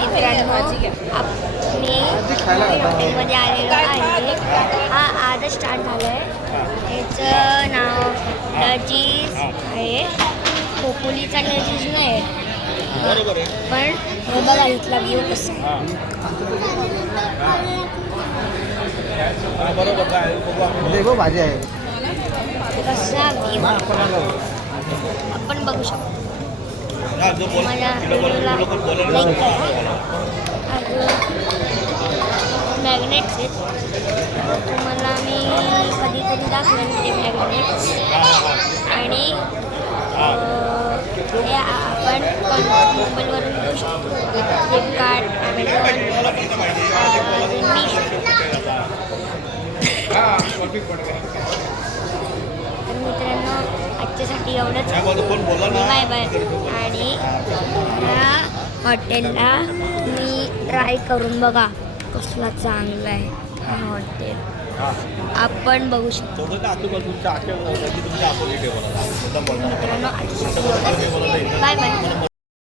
मित्रांनो मी हॉटेलमध्ये आलेलो आहे. हा आजच स्टार्ट झालं आहे. याचं नाव लजीज आहे. खोपोलीचा लजीज नाही पण हे बघा इथला व्ह्यू कसा आहे. भाजी आहे कसा व्ह्यू आपण बघू शकतो. माझ्या व्हिडिओला लाईक करा. मॅग्नेट्स आहेत तुम्हाला मी कधीतरी दाखवेन ते मॅग्नेट्स. आणि हे आपण मोबाईलवरून घेऊ शकतो. फ्लिपकार्ट ॲमेझॉन तर मित्रांनो आजच्यासाठी एवढंच. Bye bye. आणि ह्या हॉटेलला मी ट्राय करून बघा कसला चांगला आहे हा हॉटेल. आपण बघू शकतो. मित्रांनो आजच्यासाठी एवढंच. Bye bye.